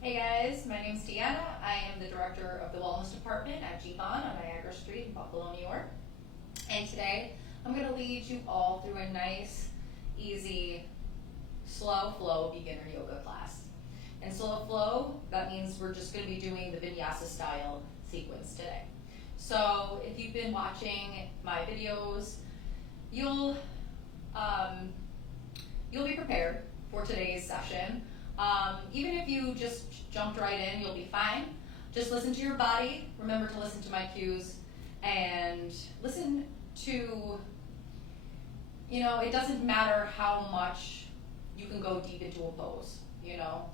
Hey guys, my name's Deanna. I am the director of the Wellness Department at GPON on Niagara Street in Buffalo, New York. And today I'm going to lead you all through a nice, easy, slow flow beginner yoga class. And slow flow, that means we're just going to be doing the vinyasa style sequence today. So if you've been watching my videos, you'll be prepared for today's session. Even if you just jumped right in, you'll be fine. Just listen to your body. Remember to listen to my cues and listen to, it doesn't matter how much you can go deep into a pose,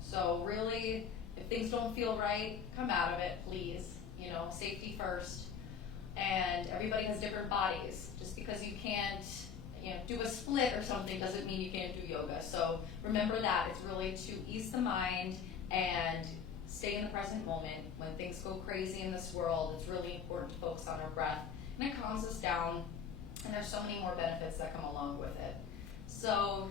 So really, if things don't feel right, come out of it, please. Safety first. And everybody has different bodies. Just because you can't do a split or something doesn't mean you can't do yoga. So remember that. It's really to ease the mind and stay in the present moment. When things go crazy in this world, it's really important to focus on our breath. And it calms us down, and there's so many more benefits that come along with it. So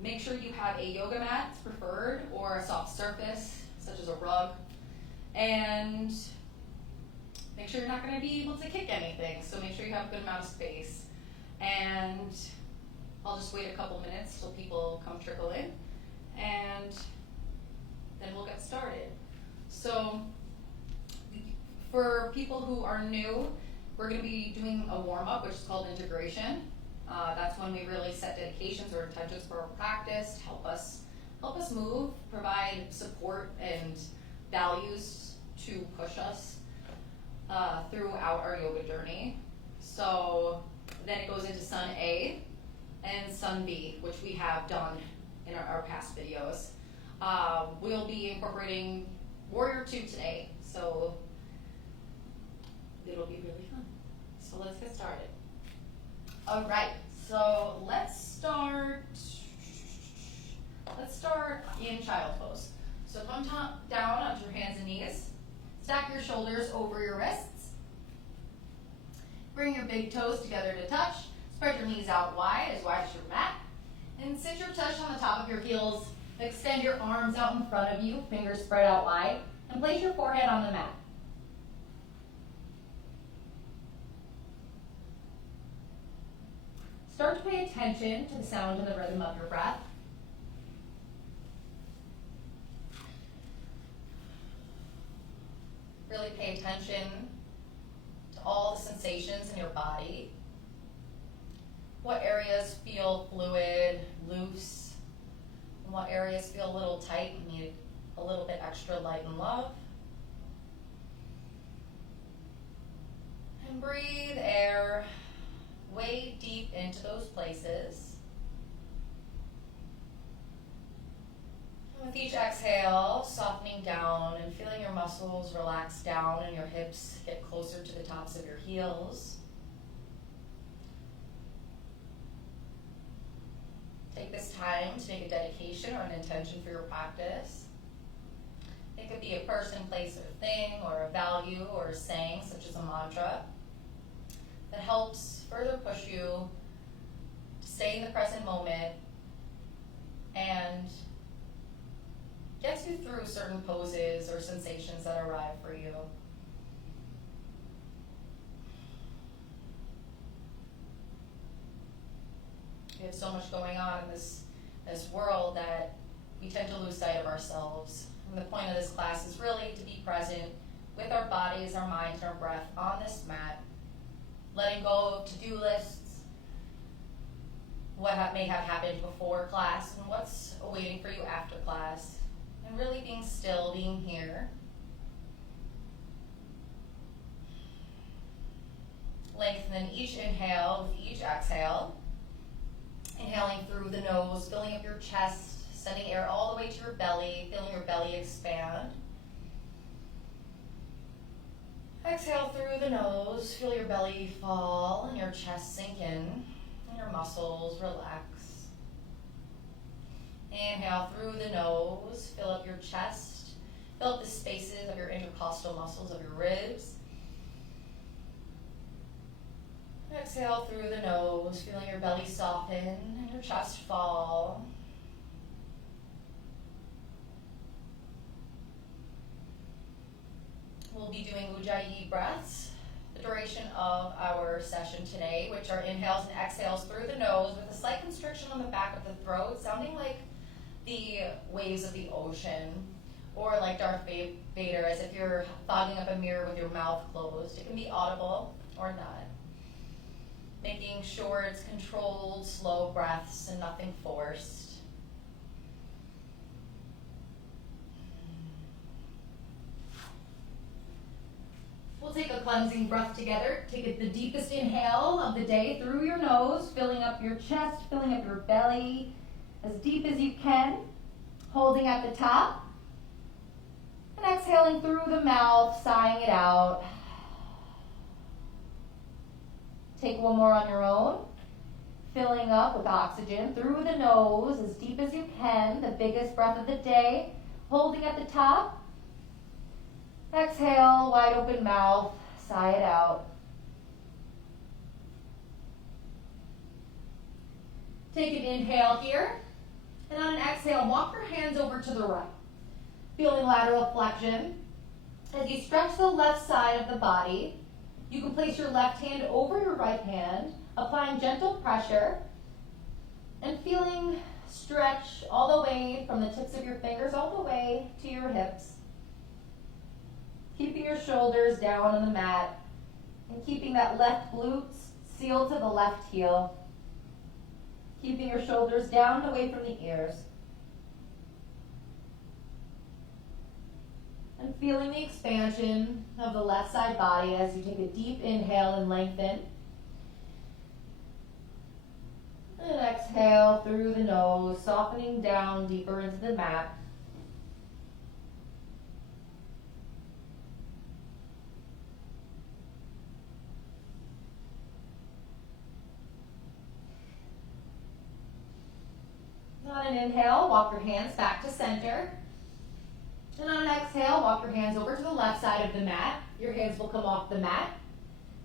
make sure you have a yoga mat, it's preferred, or a soft surface, such as a rug. And make sure you're not going to be able to kick anything, so make sure you have a good amount of space. And I'll just wait a couple minutes till people come trickle in, and then we'll get started. So for people who are new, we're going to be doing a warm-up, which is called integration. That's when we really set dedications or intentions for our practice to help us move, provide support and values to push us throughout our yoga journey. So then it goes into Sun A and Sun B, which we have done in our past videos. We'll be incorporating Warrior 2 today, so it'll be really fun. So let's get started. All right, so let's start in child pose. So come down onto your hands and knees. Stack your shoulders over your wrists. Bring your big toes together to touch. Spread your knees out wide as your mat. And sit your tush on the top of your heels. Extend your arms out in front of you, fingers spread out wide, and place your forehead on the mat. Start to pay attention to the sound and the rhythm of your breath. Really pay attention to all the sensations in your body. What areas feel fluid, loose, and what areas feel a little tight and need a little bit extra light and love. And breathe air way deep into those places. With each exhale, softening down and feeling your muscles relax down and your hips get closer to the tops of your heels. Take this time to make a dedication or an intention for your practice. It could be a person, place, or thing, or a value, or a saying, such as a mantra, that helps further push you to stay in the present moment and gets you through certain poses or sensations that arrive for you. We have so much going on in this world that we tend to lose sight of ourselves. And the point of this class is really to be present with our bodies, our minds, and our breath on this mat, letting go of to-do lists, what may have happened before class, and what's awaiting for you after class. And really being still, being here. Lengthen each inhale with each exhale. Inhaling through the nose, filling up your chest, sending air all the way to your belly, feeling your belly expand. Exhale through the nose, feel your belly fall and your chest sink in, and your muscles relax. Inhale through the nose, fill up your chest, fill up the spaces of your intercostal muscles of your ribs. Exhale through the nose, feeling your belly soften and your chest fall. we'll be doing Ujjayi breaths, the duration of our session today, which are inhales and exhales through the nose with a slight constriction on the back of the throat, sounding like the waves of the ocean, or like Darth Vader, as if you're fogging up a mirror with your mouth closed. It can be audible or not. Making sure it's controlled, slow breaths and nothing forced. We'll take a cleansing breath together. Take the deepest inhale of the day through your nose, filling up your chest, filling up your belly as deep as you can, holding at the top. And exhaling through the mouth, sighing it out. Take one more on your own, filling up with oxygen through the nose as deep as you can, the biggest breath of the day, holding at the top. Exhale, wide open mouth, sigh it out. Take an inhale here, and on an exhale, walk your hands over to the right. Feeling lateral flexion. As you stretch the left side of the body, you can place your left hand over your right hand, applying gentle pressure, and feeling stretch all the way from the tips of your fingers all the way to your hips. Keeping your shoulders down on the mat and keeping that left glute sealed to the left heel. Keeping your shoulders down and away from the ears. And feeling the expansion of the left side body as you take a deep inhale and lengthen. And exhale through the nose, softening down deeper into the mat. On an inhale, walk your hands back to center. And on an exhale, walk your hands over to the left side of the mat. Your hands will come off the mat.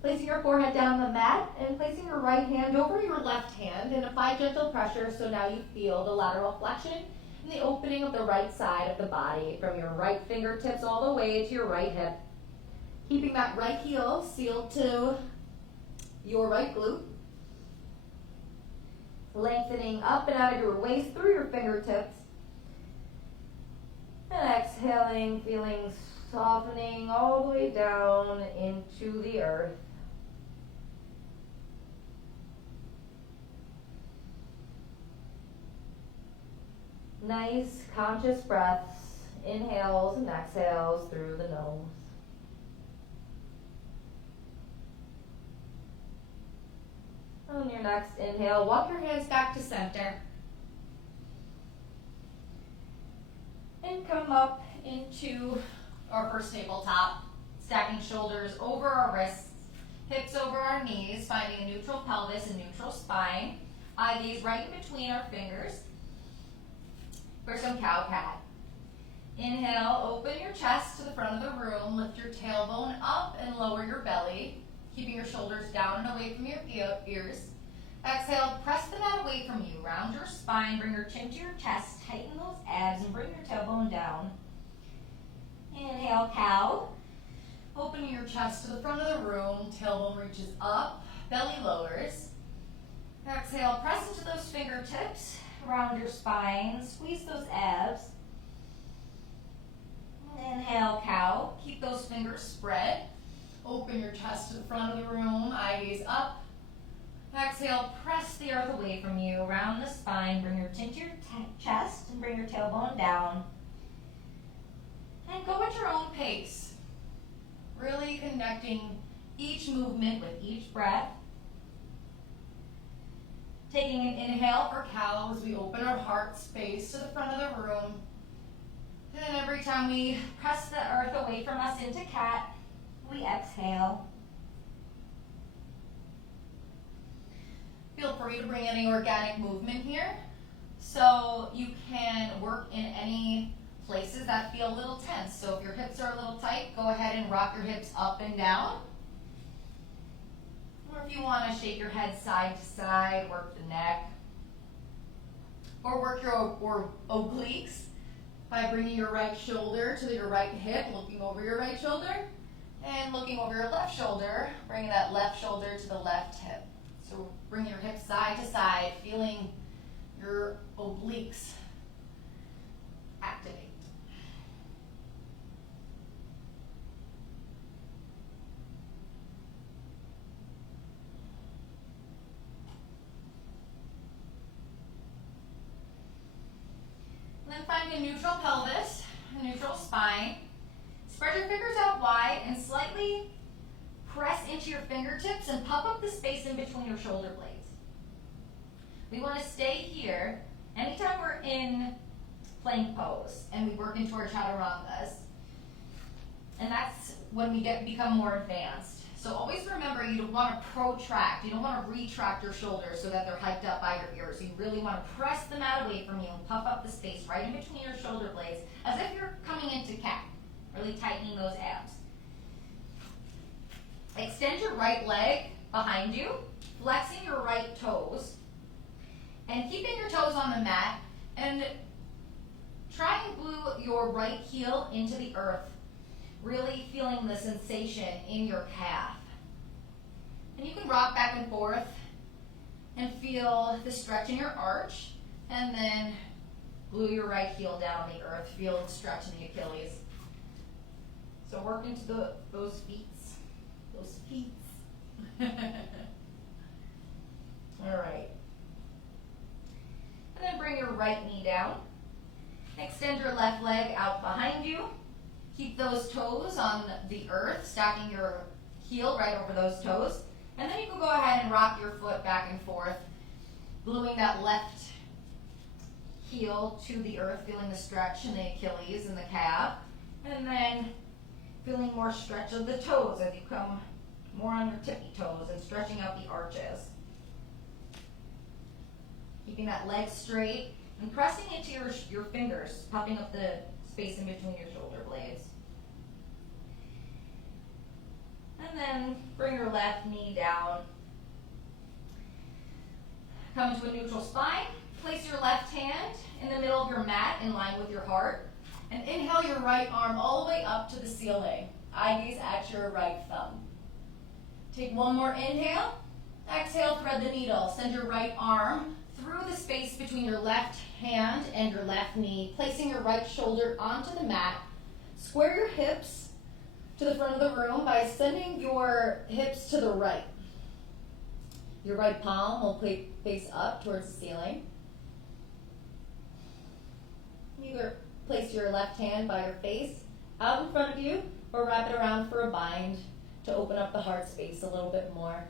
Placing your forehead down on the mat and placing your right hand over your left hand and apply gentle pressure so now you feel the lateral flexion and the opening of the right side of the body from your right fingertips all the way to your right hip. Keeping that right heel sealed to your right glute. Lengthening up and out of your waist through your fingertips. And exhaling, feeling softening all the way down into the earth. Nice, conscious breaths, inhales and exhales through the nose. On your next inhale, walk your hands back to center. And come up into our first tabletop, stacking shoulders over our wrists, hips over our knees, finding a neutral pelvis and neutral spine. Eye gaze right in between our fingers for some cow-cat. Inhale, open your chest to the front of the room, lift your tailbone up and lower your belly, keeping your shoulders down and away from your ears. Exhale, press the mat away from you. Round your spine, bring your chin to your chest, tighten those abs, and bring your tailbone down. Inhale, cow. Open your chest to the front of the room, tailbone reaches up, belly lowers. Exhale, press into those fingertips, round your spine, squeeze those abs. Inhale, cow. Keep those fingers spread. Open your chest to the front of the room, eye gaze up. Exhale, press the earth away from you, round the spine, bring your chin to your chest and bring your tailbone down. And go at your own pace, really connecting each movement with each breath. Taking an inhale for cow as we open our heart space to the front of the room. And every time we press the earth away from us into cat, we exhale. Feel free to bring any organic movement here. So you can work in any places that feel a little tense. So if your hips are a little tight, go ahead and rock your hips up and down. Or if you want to shake your head side to side, work the neck. Or work your obliques. by bringing your right shoulder to your right hip, looking over your right shoulder, and looking over your left shoulder, bringing that left shoulder to the left hip. So bring your hips side to side, feeling your obliques activate. And then find a neutral pelvis, a neutral spine. Spread your fingers out wide and slightly press into your fingertips and puff up the space in between your shoulder blades. We want to stay here. Anytime we're in plank pose and we work into our chaturangas, and that's when we become more advanced. So always remember, you don't want to protract, you don't want to retract your shoulders so that they're hiked up by your ears. You really want to press them out away from you and puff up the space right in between your shoulder blades as if you're coming into cat, really tightening those abs. Extend your right leg behind you, flexing your right toes, and keeping your toes on the mat, and try and glue your right heel into the earth, really feeling the sensation in your calf. And you can rock back and forth and feel the stretch in your arch, and then glue your right heel down on the earth, feel the stretch in the Achilles. So work into those feet. Those feet. All right. And then bring your right knee down. Extend your left leg out behind you. Keep those toes on the earth, stacking your heel right over those toes. And then you can go ahead and rock your foot back and forth, gluing that left heel to the earth, feeling the stretch in the Achilles and the calf. And then feeling more stretch of the toes as you come more on your tippy toes and stretching out the arches. Keeping that leg straight and pressing into your fingers, puffing up the space in between your shoulder blades. And then bring your left knee down. Come into a neutral spine. Place your left hand in the middle of your mat in line with your heart. And inhale your right arm all the way up to the ceiling. Eye gaze at your right thumb. Take one more inhale. Exhale, thread the needle. Send your right arm through the space between your left hand and your left knee, placing your right shoulder onto the mat. Square your hips to the front of the room by sending your hips to the right. Your right palm will face up towards the ceiling. Either place your left hand by your face, out in front of you, or wrap it around for a bind to open up the heart space a little bit more.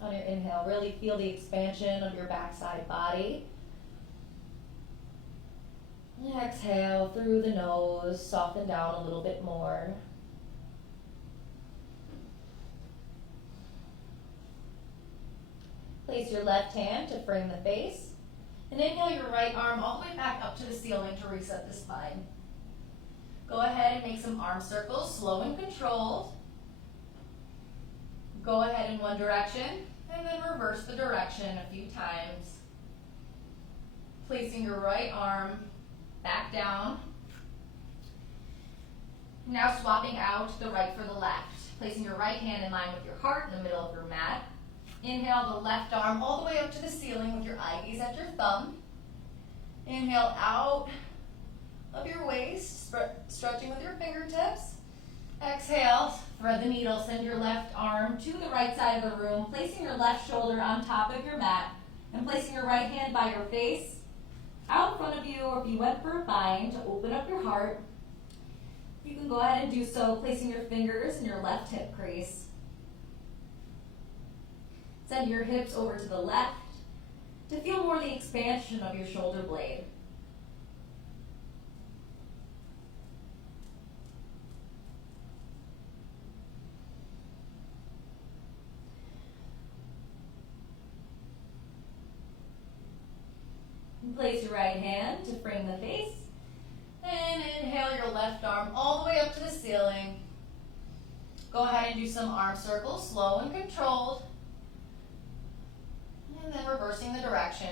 On your inhale, really feel the expansion of your backside body. And exhale through the nose, soften down a little bit more. Place your left hand to frame the face. And inhale your right arm all the way back up to the ceiling to reset the spine. Go ahead and make some arm circles, slow and controlled. Go ahead in one direction, and then reverse the direction a few times. Placing your right arm back down. Now swapping out the right for the left. Placing your right hand in line with your heart in the middle of your mat. Inhale the left arm all the way up to the ceiling with your eye gaze at your thumb. Inhale out of your waist, stretching with your fingertips. Exhale, thread the needle, send your left arm to the right side of the room, placing your left shoulder on top of your mat, and placing your right hand by your face, out in front of you, or if you went for a bind to open up your heart, you can go ahead and do so, placing your fingers in your left hip crease. Send your hips over to the left to feel more the expansion of your shoulder blade. And place your right hand to frame the face. And inhale your left arm all the way up to the ceiling. Go ahead and do some arm circles, slow and controlled. And then reversing the direction.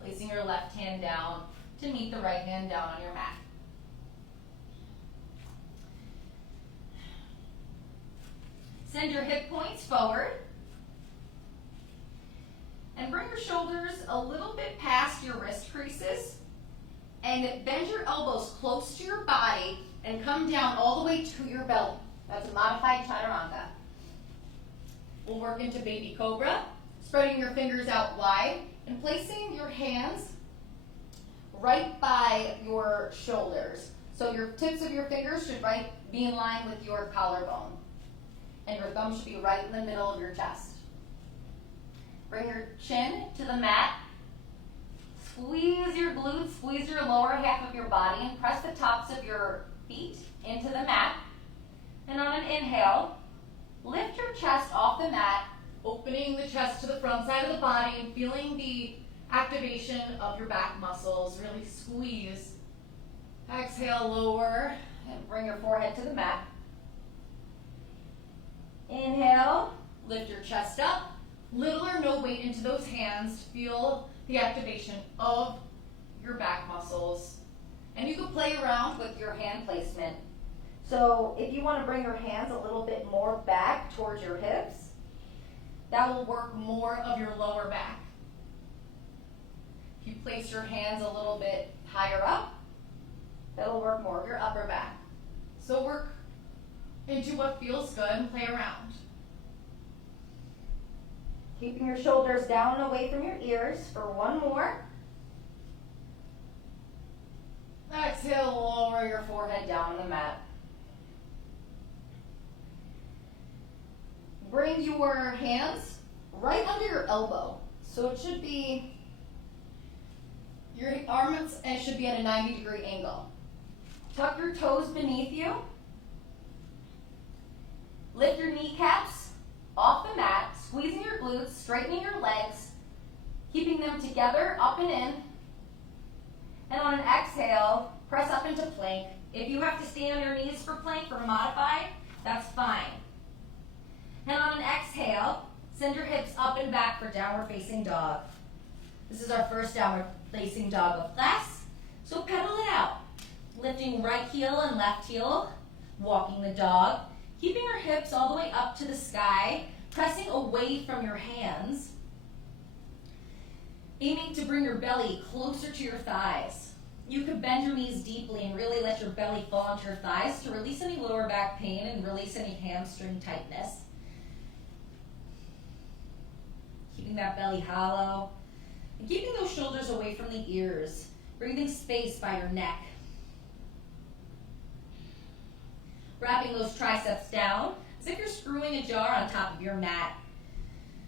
Placing your left hand down to meet the right hand down on your mat. Send your hip points forward. And bring your shoulders a little bit past your wrist creases. And bend your elbows close to your body and come down all the way to your belly. That's a modified chaturanga. We'll work into baby cobra, spreading your fingers out wide and placing your hands right by your shoulders. So your tips of your fingers should be in line with your collarbone. And your thumb should be right in the middle of your chest. Bring your chin to the mat. Squeeze your glutes, squeeze your lower half of your body, and press the tops of your feet into the mat. And on an inhale, lift your chest off the mat, opening the chest to the front side of the body and feeling the activation of your back muscles. Really squeeze. Exhale, lower, and bring your forehead to the mat. Inhale, lift your chest up. Little or no weight into those hands. Feel the activation of your back muscles. And you can play around with your hand placement. So if you want to bring your hands a little bit more back towards your hips, that will work more of your lower back. If you place your hands a little bit higher up, that'll work more of your upper back. So work into what feels good and play around. Keeping your shoulders down and away from your ears for one more. Exhale, lower your forehead down on the mat. Bring your hands right under your elbow. So it should be, your arms should be at a 90-degree angle. Tuck your toes beneath you. Lift your kneecaps off the mat, squeezing your glutes, straightening your legs, keeping them together, up and in. And on an exhale, press up into plank. If you have to stay on your knees for plank or modified, that's fine. And on an exhale, send your hips up and back for downward facing dog. This is our first downward facing dog of class. So pedal it out. Lifting right heel and left heel, walking the dog. Keeping your hips all the way up to the sky, pressing away from your hands. Aiming to bring your belly closer to your thighs. You could bend your knees deeply and really let your belly fall onto your thighs to release any lower back pain and release any hamstring tightness. Keeping that belly hollow. And keeping those shoulders away from the ears. Breathing space by your neck. Wrapping those triceps down as if you're screwing a jar on top of your mat.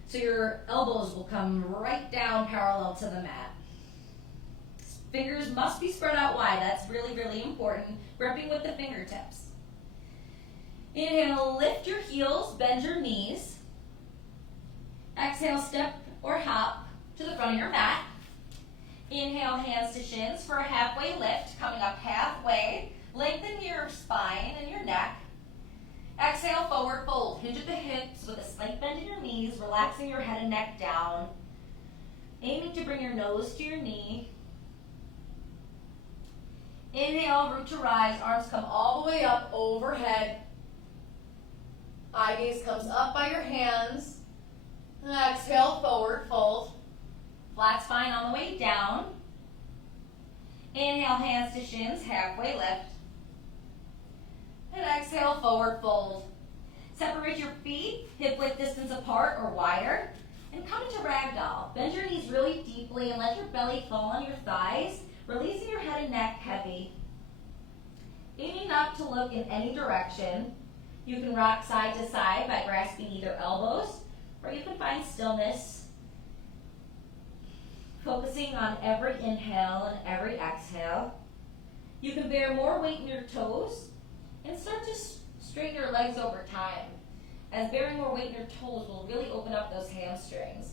So your elbows will come right down parallel to the mat. Fingers must be spread out wide. That's really, really important. Gripping with the fingertips. Inhale, lift your heels, bend your knees. Exhale, step or hop to the front of your mat. Inhale, hands to shins for a halfway lift, coming up halfway. Lengthen your spine and your neck. Exhale, forward fold. Hinge at the hips with a slight bend in your knees, relaxing your head and neck down. Aiming to bring your nose to your knee. Inhale, root to rise. Arms come all the way up overhead. Eye gaze comes up by your hands. Exhale, forward fold. Flat spine on the way down. Inhale, hands to shins, halfway lift. And exhale, forward fold. Separate your feet, hip width distance apart or wider. And come into ragdoll. Bend your knees really deeply and let your belly fall on your thighs, releasing your head and neck heavy. Aiming not to look in any direction. You can rock side to side by grasping either elbows, or you can find stillness, focusing on every inhale and every exhale. You can bear more weight in your toes and start to straighten your legs over time, as bearing more weight in your toes will really open up those hamstrings.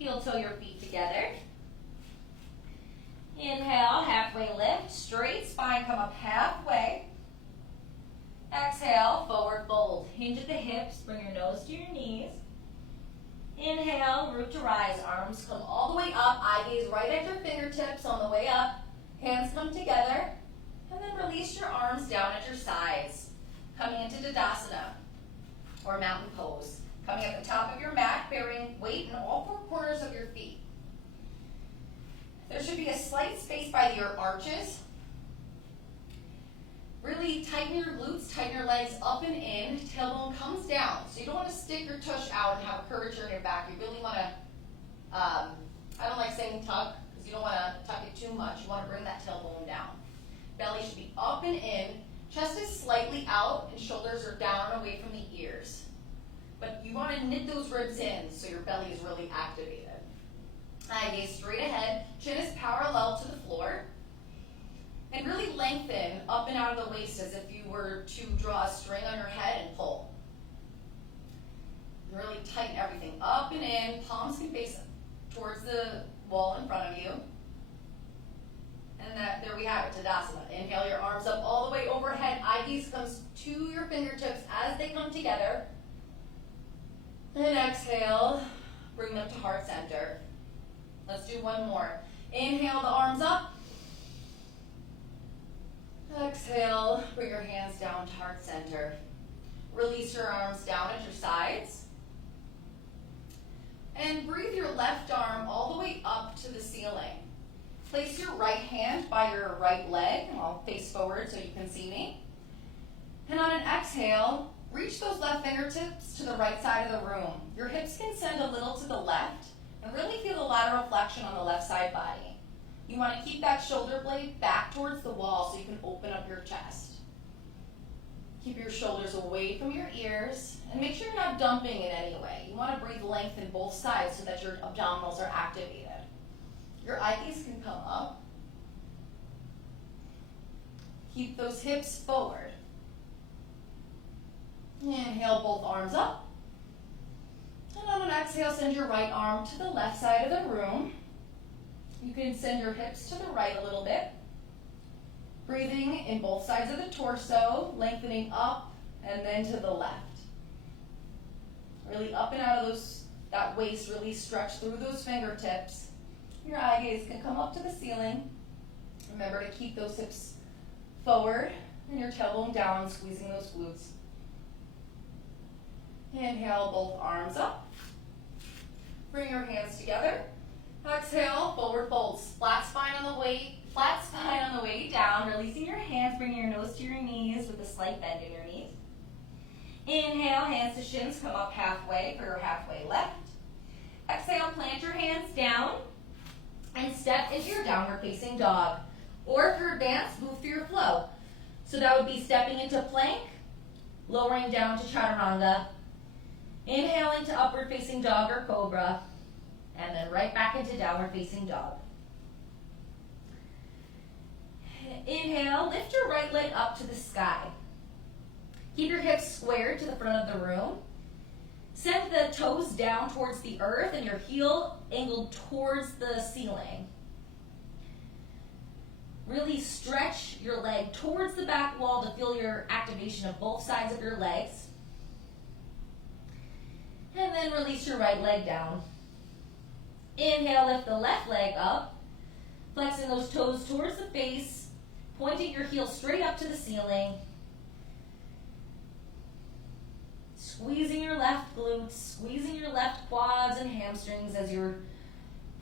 Heel toe your feet together. Inhale, halfway lift, straight spine, come up halfway. Exhale, forward fold. Hinge at the hips, bring your nose to your knees. Inhale, root to rise, arms come all the way up, eye gaze right at your fingertips on the way up. Hands come together, and then release your arms down at your sides. Coming into Tadasana, or mountain pose. Coming at the top of your mat, bearing weight in all four corners of your feet. There should be a slight space by your arches. Really tighten your glutes, tighten your legs up and in. Tailbone comes down. So you don't want to stick your tush out and have a curvature in your back. You really want to, I don't like saying tuck, because you don't want to tuck it too much. You want to bring that tailbone down. Belly should be up and in. Chest is slightly out and shoulders are down and away from the ears. But you want to knit those ribs in so your belly is really activated. Eye gaze straight ahead. Chin is parallel to the floor. And really lengthen up and out of the waist as if you were to draw a string on your head and pull. Really tighten everything up and in. Palms can face towards the wall in front of you. And there we have it, Tadasana. Inhale your arms up all the way overhead. Eye gaze comes to your fingertips as they come together. And exhale, bring them to heart center. Let's do one more. Inhale the arms up. Exhale, bring your hands down to heart center. Release your arms down at your sides. And breathe your left arm all the way up to the ceiling. Place your right hand by your right leg, and I'll face forward so you can see me. And on an exhale, reach those left fingertips to the right side of the room. Your hips can send a little to the left, and really feel the lateral flexion on the left side body. You want to keep that shoulder blade back towards the wall so you can open up your chest. Keep your shoulders away from your ears, and make sure you're not dumping in any way. You want to breathe length in both sides so that your abdominals are activated. Your eye gaze can come up. Keep those hips forward. Inhale both arms up. And on an exhale, send your right arm to the left side of the room. You can send your hips to the right a little bit. Breathing in both sides of the torso, lengthening up and then to the left. Really up and out of that waist, really stretch through those fingertips. Your eye gaze can come up to the ceiling. Remember to keep those hips forward and your tailbone down, squeezing those glutes. Inhale, both arms up. Bring your hands together. Exhale, forward folds. Flat spine on the way down. Releasing your hands, bringing your nose to your knees with a slight bend in your knees. Inhale, hands to shins, come up halfway for your halfway left. Exhale, plant your hands down and step into your downward facing dog. Or if you're advanced, move through your flow. So that would be stepping into plank, lowering down to chaturanga, inhaling to upward facing dog or cobra, and then right back into downward facing dog. Inhale, lift your right leg up to the sky. Keep your hips squared to the front of the room. Send the toes down towards the earth and your heel angled towards the ceiling. Really stretch your leg towards the back wall to feel your activation of both sides of your legs. And then release your right leg down. Inhale, lift the left leg up, flexing those toes towards the face, pointing your heel straight up to the ceiling. Squeezing your left glutes, squeezing your left quads and hamstrings as you're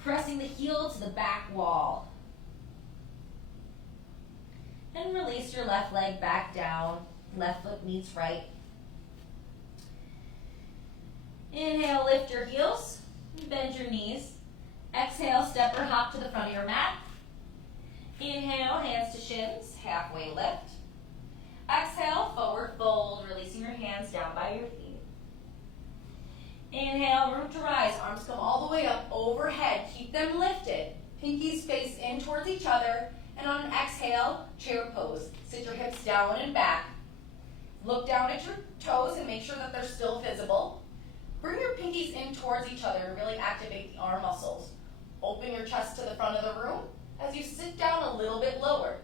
pressing the heel to the back wall. And release your left leg back down, left foot meets right. Inhale, lift your heels, bend your knees. Exhale, step or hop to the front of your mat. Inhale, hands to shins, halfway lift. Exhale, forward fold, releasing your hands down by your feet. Inhale, root to rise, arms come all the way up overhead, keep them lifted. Pinkies face in towards each other, and on an exhale, chair pose. Sit your hips down and back. Look down at your toes and make sure that they're still visible. Bring your pinkies in towards towards each other and really activate the arm muscles. Open your chest to the front of the room as you sit down a little bit lower.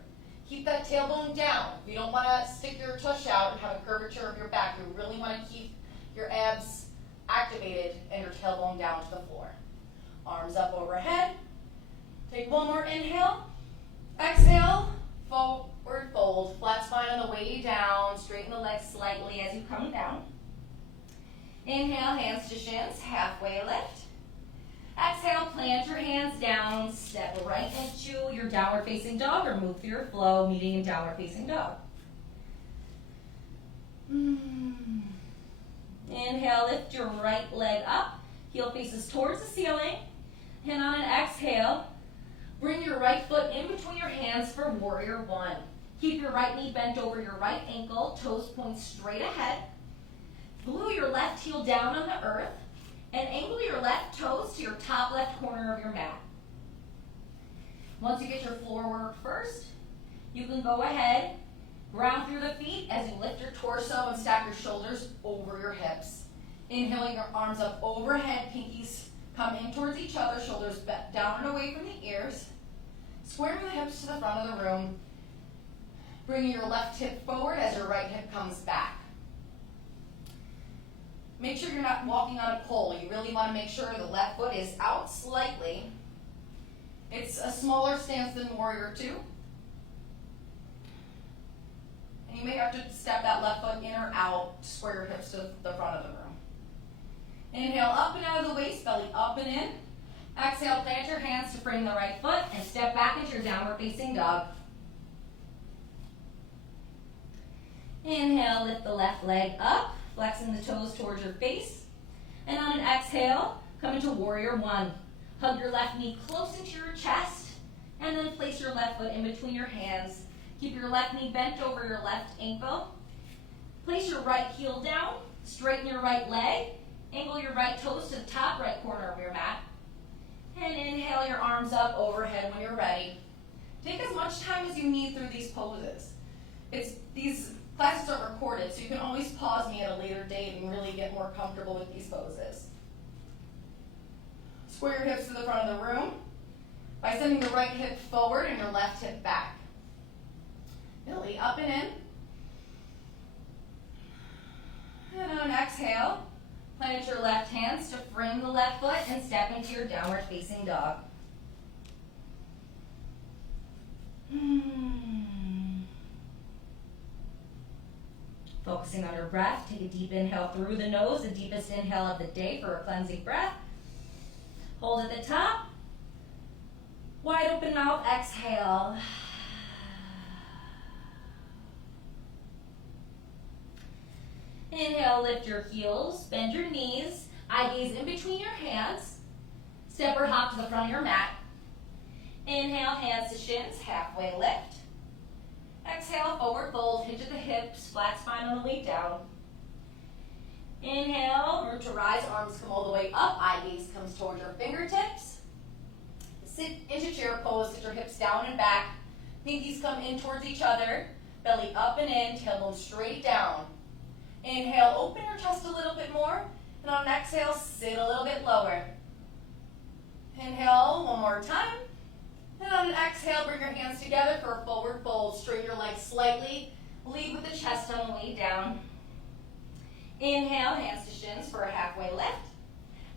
Keep that tailbone down. You don't want to stick your tush out and have a curvature of your back. You really want to keep your abs activated and your tailbone down to the floor. Arms up overhead. Take one more inhale. Exhale, forward fold. Flat spine on the way down. Straighten the legs slightly as you come down. Inhale, hands to shins, halfway lift. Exhale, plant your hands down, step right into your downward facing dog or move through your flow, meeting in downward facing dog. Inhale, lift your right leg up, heel faces towards the ceiling. And on an exhale, bring your right foot in between your hands for warrior one. Keep your right knee bent over your right ankle, toes point straight ahead. Glue your left heel down on the earth. And angle your left toes to your top left corner of your mat. Once you get your floor work first, you can go ahead, ground through the feet as you lift your torso and stack your shoulders over your hips. Inhaling your arms up overhead, pinkies come in towards each other, shoulders down and away from the ears. Squaring the hips to the front of the room, bringing your left hip forward as your right hip comes back. Make sure you're not walking on a pole. You really want to make sure the left foot is out slightly. It's a smaller stance than warrior two. And you may have to step that left foot in or out to square your hips to the front of the room. Inhale, up and out of the waist, belly up and in. Exhale, plant your hands to frame the right foot and step back into your downward facing dog. Inhale, lift the left leg up, flexing the toes towards your face. And on an exhale, come into warrior one. Hug your left knee close into your chest, and then place your left foot in between your hands. Keep your left knee bent over your left ankle. Place your right heel down, straighten your right leg, angle your right toes to the top right corner of your mat. And inhale your arms up overhead when you're ready. Take as much time as you need through these poses. These classes are recorded, so you can always pause me at a later date and really get more comfortable with these poses. Square your hips to the front of the room by sending the right hip forward and your left hip back. Belly up and in. And on an exhale, plant your left hands to frame the left foot and step into your downward facing dog. Focusing on your breath, take a deep inhale through the nose, the deepest inhale of the day for a cleansing breath. Hold at the top. Wide open mouth, exhale. Inhale, lift your heels, bend your knees, eye gaze in between your hands. Step or hop to the front of your mat. Inhale, hands to shins, halfway lift. Exhale, forward fold, hinge at the hips, flat spine on the way down. Inhale, root to rise, arms come all the way up, eye gaze comes towards your fingertips. Sit into chair pose, sit your hips down and back. Pinkies come in towards each other, belly up and in, tailbone straight down. Inhale, open your chest a little bit more, and on an exhale, sit a little bit lower. Inhale, one more time. And on an exhale, bring your hands together for a forward fold. Straighten your legs slightly. Lead with the chest on the way down. Inhale, hands to shins for a halfway lift.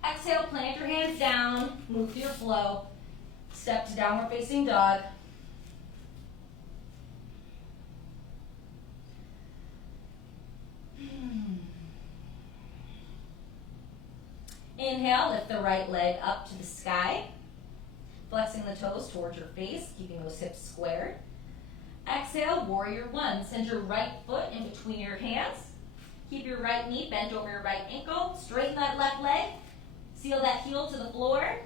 Exhale, plant your hands down. Move through your flow. Step to downward facing dog. Inhale, lift the right leg up to the sky. Flexing the toes towards your face, keeping those hips squared. Exhale, warrior one. Send your right foot in between your hands. Keep your right knee bent over your right ankle. Straighten that left leg. Seal that heel to the floor.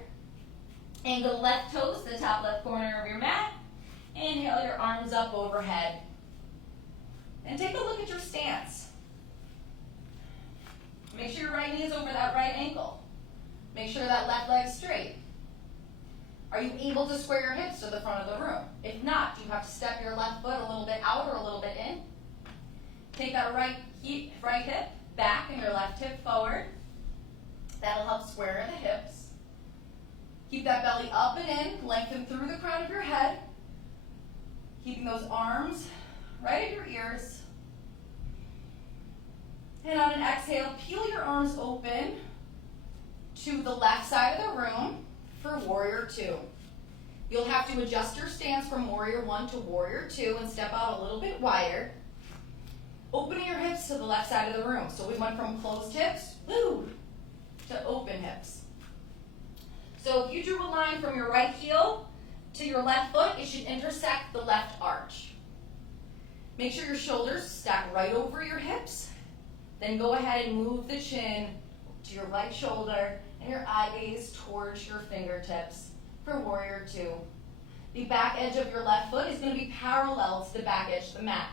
Angle left toes to the top left corner of your mat. Inhale your arms up overhead. And take a look at your stance. Make sure your right knee is over that right ankle. Make sure that left leg's straight. Are you able to square your hips to the front of the room? If not, do you have to step your left foot a little bit out or a little bit in? Take that right hip back and your left hip forward. That'll help square the hips. Keep that belly up and in, lengthen through the crown of your head. Keeping those arms right at your ears. And on an exhale, peel your arms open to the left side of the room for warrior two. You'll have to adjust your stance from warrior one to warrior two and step out a little bit wider. Opening your hips to the left side of the room. So we went from closed hips, to open hips. So if you drew a line from your right heel to your left foot, it should intersect the left arch. Make sure your shoulders stack right over your hips. Then go ahead and move the chin to your right shoulder and your eye gaze towards your fingertips for warrior two. The back edge of your left foot is going to be parallel to the back edge of the mat.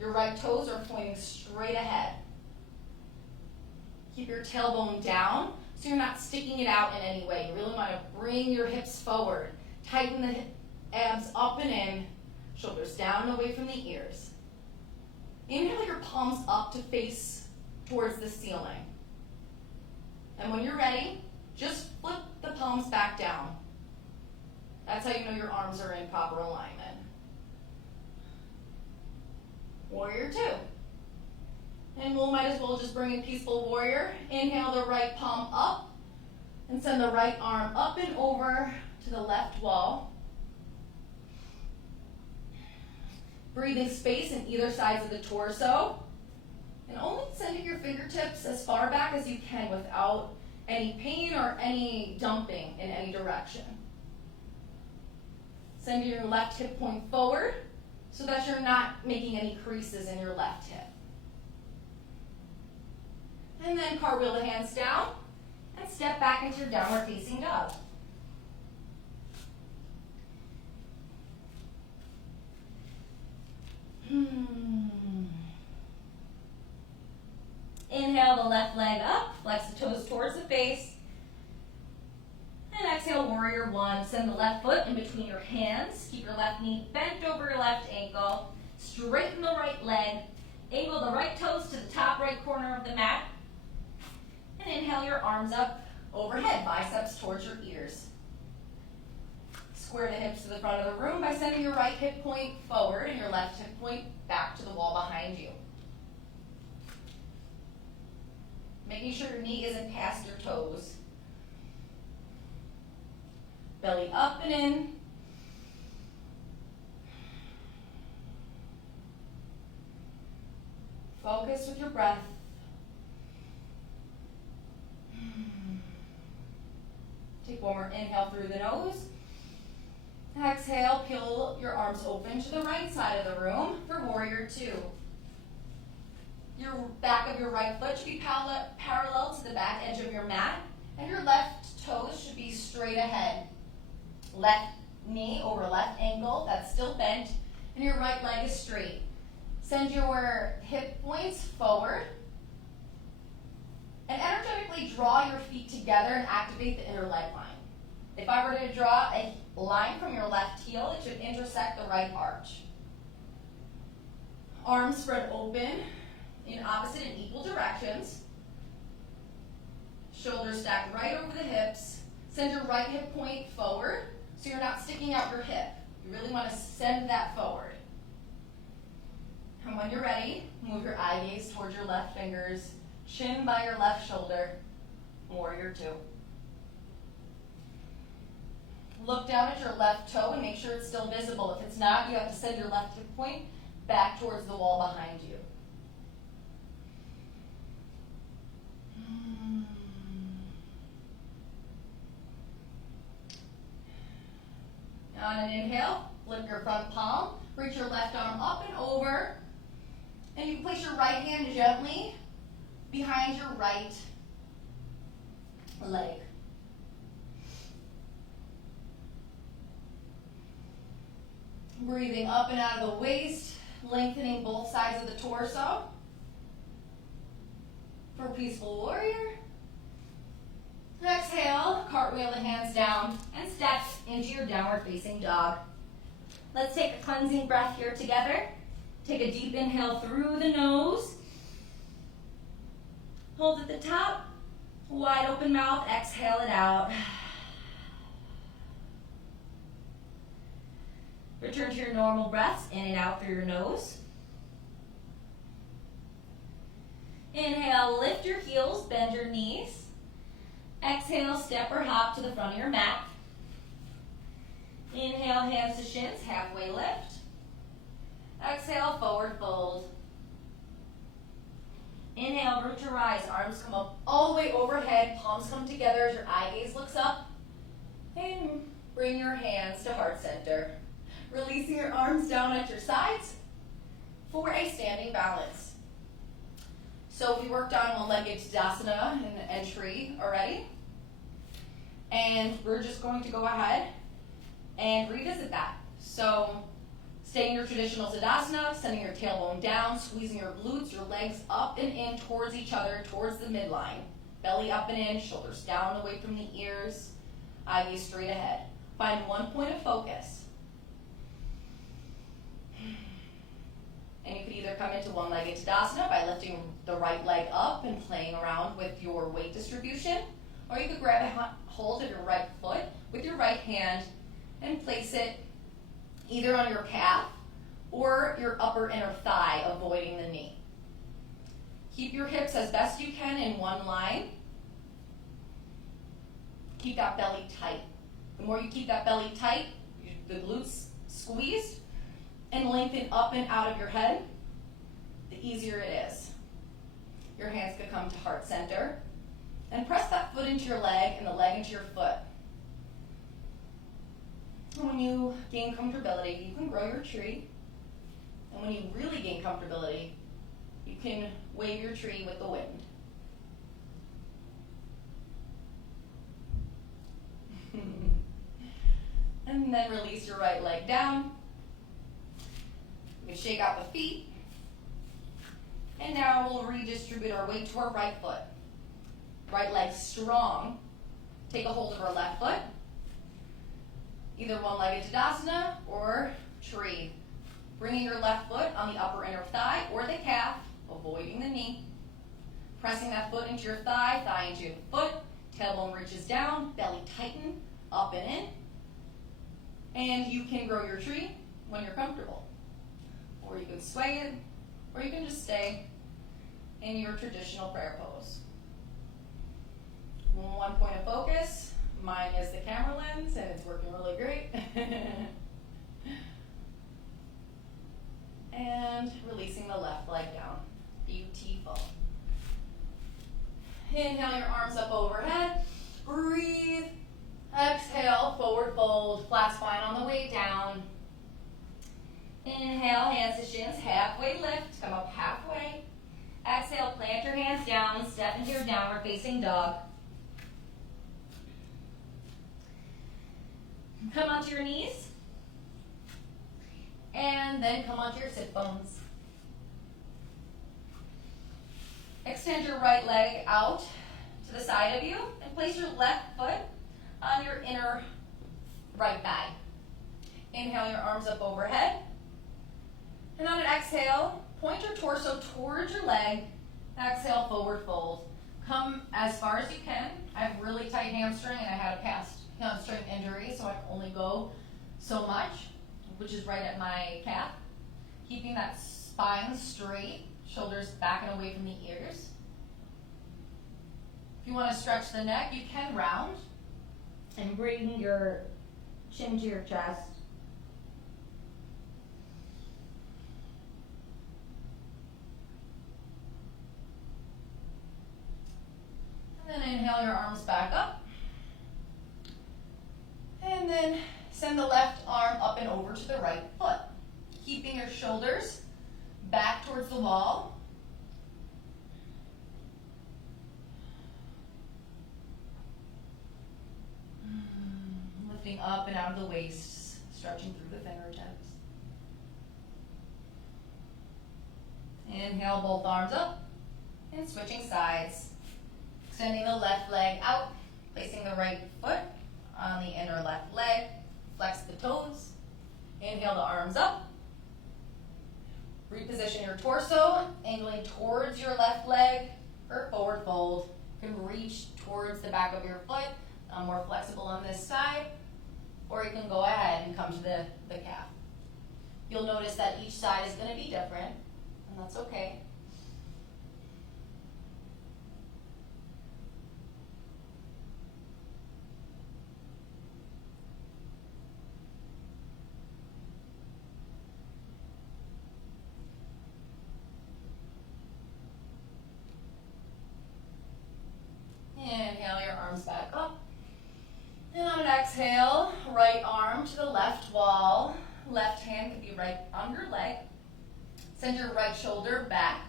Your right toes are pointing straight ahead. Keep your tailbone down so you're not sticking it out in any way. You really want to bring your hips forward. Tighten the abs up and in, shoulders down and away from the ears. Inhale your palms up to face towards the ceiling. And when you're ready, just flip the palms back down. That's how you know your arms are in proper alignment. Warrior two. And we might as well just bring in peaceful warrior. Inhale the right palm up and send the right arm up and over to the left wall. Breathing space in either sides of the torso. And only sending your fingertips as far back as you can without any pain or any dumping in any direction. Send your left hip point forward so that you're not making any creases in your left hip. And then cartwheel the hands down and step back into your downward facing dog. Inhale the left leg up, flex the toes towards the face. And exhale, warrior one. Send the left foot in between your hands. Keep your left knee bent over your left ankle. Straighten the right leg. Angle the right toes to the top right corner of the mat. And inhale your arms up overhead, biceps towards your ears. Square the hips to the front of the room by sending your right hip point forward and your left hip point back to the wall behind you. Making sure your knee isn't past your toes. Belly up and in. Focus with your breath. Take one more inhale through the nose. Exhale, peel your arms open to the right side of the room for warrior two. Your back of your right foot should be parallel to the back edge of your mat, and your left toes should be straight ahead. Left knee over left ankle, that's still bent, and your right leg is straight. Send your hip points forward, and energetically draw your feet together and activate the inner leg line. If I were to draw a line from your left heel, it should intersect the right arch. Arms spread open in opposite and equal directions. Shoulders stacked right over the hips. Send your right hip point forward so you're not sticking out your hip. You really want to send that forward. And when you're ready, move your eye gaze towards your left fingers, chin by your left shoulder, warrior two. Look down at your left toe and make sure it's still visible. If it's not, you have to send your left hip point back towards the wall behind you. On an inhale, flip your front palm, reach your left arm up and over, and you can place your right hand gently behind your right leg. Breathing up and out of the waist, lengthening both sides of the torso. For peaceful warrior. Exhale, cartwheel the hands down and step into your downward facing dog. Let's take a cleansing breath here together. Take a deep inhale through the nose. Hold at the top, wide open open mouth, exhale it out. Return to your normal breaths, in and out through your nose. Inhale, lift your heels, bend your knees. Exhale, step or hop to the front of your mat. Inhale, hands to shins, halfway lift. Exhale, forward fold. Inhale, root to rise, arms come up all the way overhead, palms come together as your eye gaze looks up. And bring your hands to heart center. Releasing your arms down at your sides for a standing balance. So we worked on one-legged Tadasana and entry already. And we're just going to go ahead and revisit that. So staying in your traditional Tadasana, sending your tailbone down, squeezing your glutes, your legs up and in towards each other, towards the midline. Belly up and in, shoulders down away from the ears, eye gaze straight ahead. Find one point of focus. And you could either come into one-legged Tadasana by lifting the right leg up and playing around with your weight distribution, or you could grab a hold of your right foot with your right hand and place it either on your calf or your upper inner thigh, avoiding the knee. Keep your hips as best you can in one line. Keep that belly tight. The more you keep that belly tight, the glutes squeezed, and lengthen up and out of your head, the easier it is. Your hands could come to heart center, and press that foot into your leg and the leg into your foot. And when you gain comfortability, you can grow your tree. And when you really gain comfortability, you can wave your tree with the wind. And then release your right leg down. We shake out the feet. And now we'll redistribute our weight to our right foot. Right leg strong. Take a hold of our left foot. Either one-legged Tadasana or tree. Bringing your left foot on the upper inner thigh or the calf, avoiding the knee. Pressing that foot into your thigh, thigh into your foot. Tailbone reaches down, belly tighten, up and in. And you can grow your tree when you're comfortable. Or you can sway it, or you can just stay in your traditional prayer pose. One point of focus. Mine is the camera lens, and it's working really great. And releasing the left leg down. Beautiful. Inhale your arms up overhead. Breathe. Exhale, forward fold. Flat spine on the way down. Inhale, hands to shins, halfway lift. Come up halfway. Exhale, plant your hands down. Step into your downward facing dog. Come onto your knees. And then come onto your sit bones. Extend your right leg out to the side of you and place your left foot on your inner right thigh. Inhale your arms up overhead. And on an exhale, point your torso towards your leg. Exhale, forward fold. Come as far as you can. I have really tight hamstring and I had a past hamstring injury, so I can only go so much, which is right at my calf. Keeping that spine straight, shoulders back and away from the ears. If you want to stretch the neck, you can round and bring your chin to your chest. And then inhale your arms back up. And then send the left arm up and over to the right foot. Keeping your shoulders back towards the wall. Lifting up and out of the waist, stretching through the fingertips. Inhale, both arms up, and switching sides. Extending the left leg out, placing the right foot on the inner left leg. Flex the toes. Inhale the arms up. Reposition your torso, angling towards your left leg for forward fold. You can reach towards the back of your foot, more flexible on this side, or you can go ahead and come to the calf. You'll notice that each side is going to be different, and that's okay. Inhale your arms back up. And on an exhale, right arm to the left wall. Left hand can be right on your leg. Send your right shoulder back.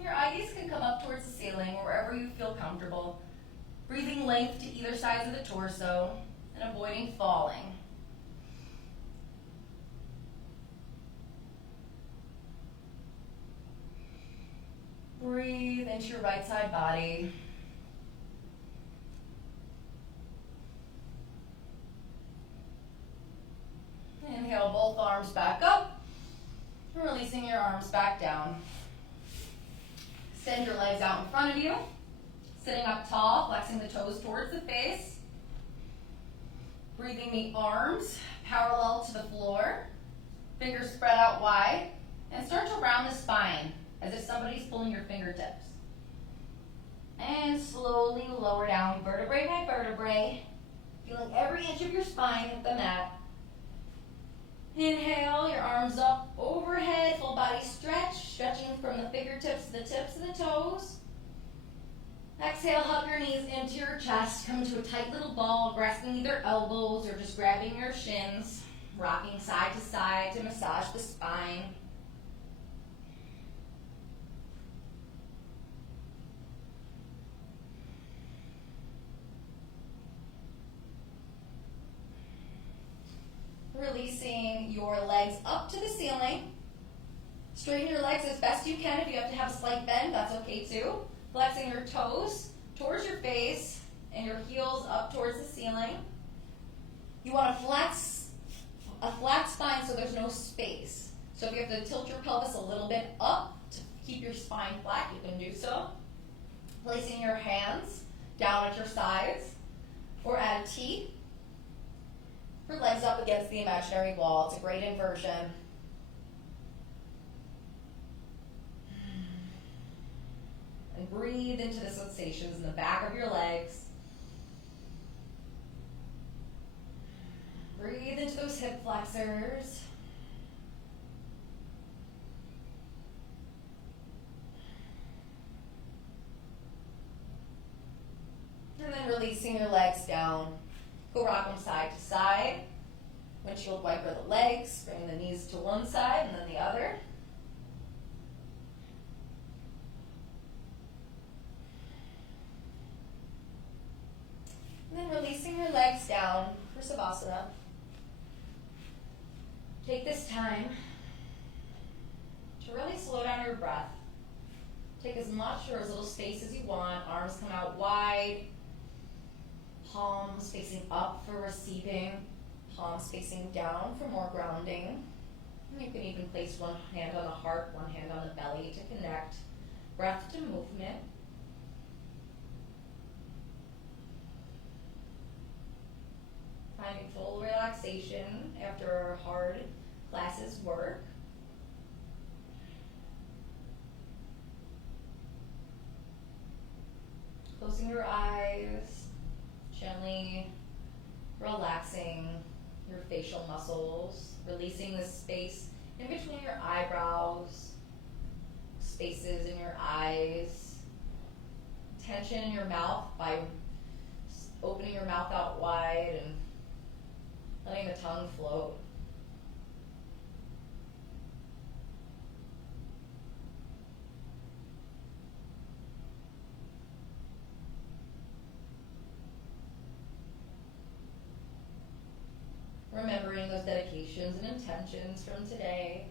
Your eyes can come up towards the ceiling, wherever you feel comfortable. Breathing length to either sides of the torso and avoiding falling. Breathe into your right side body. Inhale both arms back up, and releasing your arms back down. Extend your legs out in front of you, sitting up tall, flexing the toes towards the face. Breathing the arms parallel to the floor, fingers spread out wide, and start to round the spine as if somebody's pulling your fingertips. And slowly lower down vertebrae by vertebrae, feeling every inch of your spine hit the mat. Inhale, your arms up overhead, full body stretch, stretching from the fingertips to the tips of the toes. Exhale, hug your knees into your chest, come into a tight little ball, grasping either elbows or just grabbing your shins, rocking side to side to massage the spine. Releasing your legs up to the ceiling. Straighten your legs as best you can. If you have to have a slight bend, that's okay too. Flexing your toes towards your face and your heels up towards the ceiling. You want a flat spine so there's no space. So if you have to tilt your pelvis a little bit up to keep your spine flat, you can do so. Placing your hands down at your sides or at a T. Your legs up against the imaginary wall. It's a great inversion. And breathe into the sensations in the back of your legs. Breathe into those hip flexors. And then releasing your legs down. Go rock them side to side. Windshield wiper the legs, bring the knees to one side and then the other. And then releasing your legs down for Savasana. Take this time to really slow down your breath. Take as much or as little space as you want. Arms come out wide. Palms facing up for receiving, palms facing down for more grounding. And you can even place one hand on the heart, one hand on the belly to connect. Breath to movement. Finding full relaxation after hard classes work. Closing your eyes. Gently relaxing your facial muscles, releasing the space in between your eyebrows, spaces in your eyes, tension in your mouth by opening your mouth out wide and letting the tongue float. Remembering those dedications and intentions from today,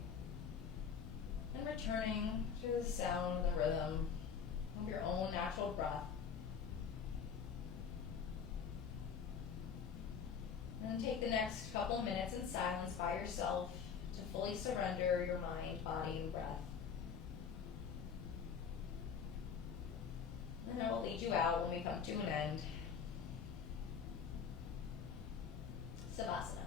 and returning to the sound and the rhythm of your own natural breath. And take the next couple minutes in silence by yourself to fully surrender your mind, body, and breath. And then we'll lead you out when we come to an end. Savasana.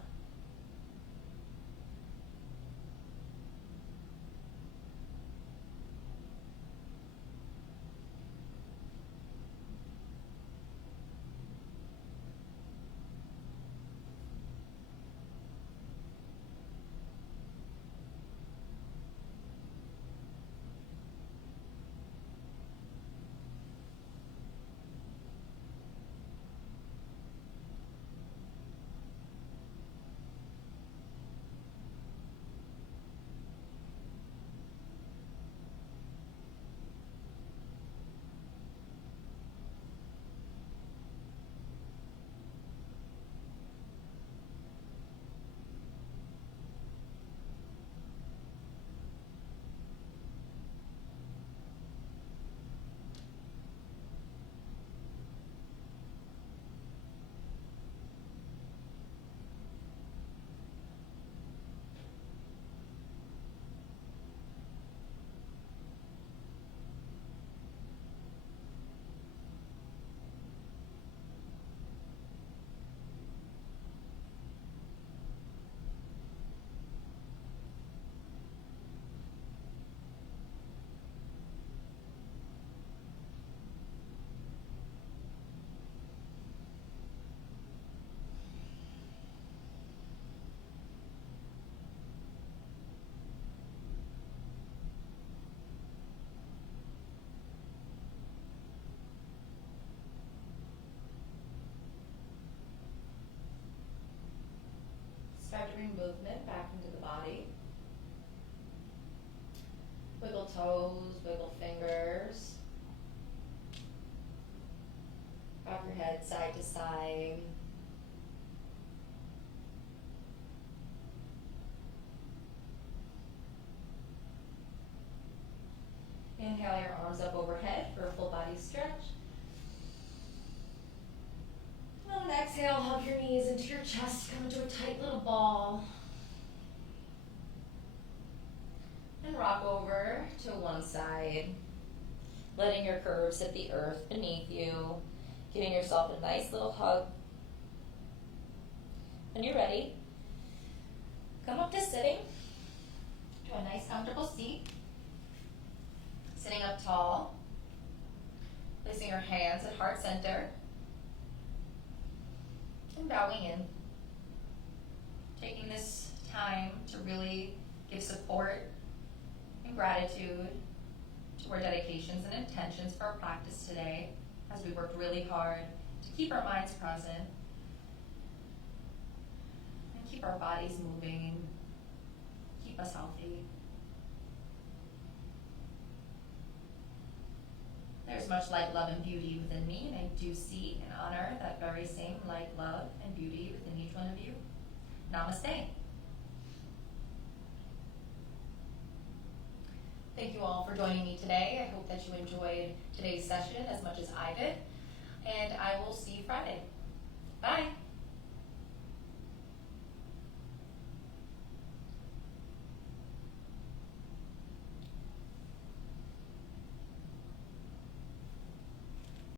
Start to bring movement back into the body. Wiggle toes, wiggle fingers. Rock your head side to side. Inhale your arms up overhead for a full body stretch. And exhale, hug your knees into your chest, come into a tight little ball. And rock over to one side, letting your curves hit the earth beneath you, giving yourself a nice little hug. When you're ready, come up to sitting, to a nice comfortable seat. Sitting up tall, placing your hands at heart center, and bowing in. Taking this time to really give support and gratitude to our dedications and intentions for our practice today, as we worked really hard to keep our minds present and keep our bodies moving, keep us healthy. There's much light, love, and beauty within me, and I do see and honor that very same light, love, and beauty within each one of you. Namaste. Thank you all for joining me today. I hope that you enjoyed today's session as much as I did, and I will see you Friday. Bye.